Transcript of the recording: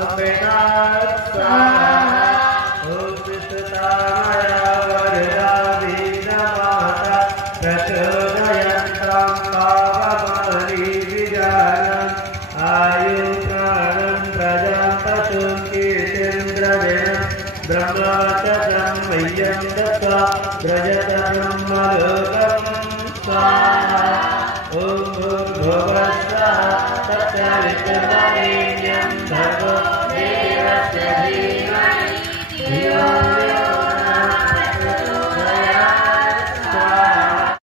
अपिनाथ स्वाहा उपस्थितामया वरदा वीरमाता प्रचोदयन्तं पावमानि विजानन् आयु प्राणं प्रजां पशुं कीर्तिन्द्रजयं ब्रह्मा च ब्रह्मय्यं दत्त्वा व्रजत ब्रह्मलोकं स्वाहा ॐ भूर्भुवः स्वः तत्सवितुर्वरेण्यं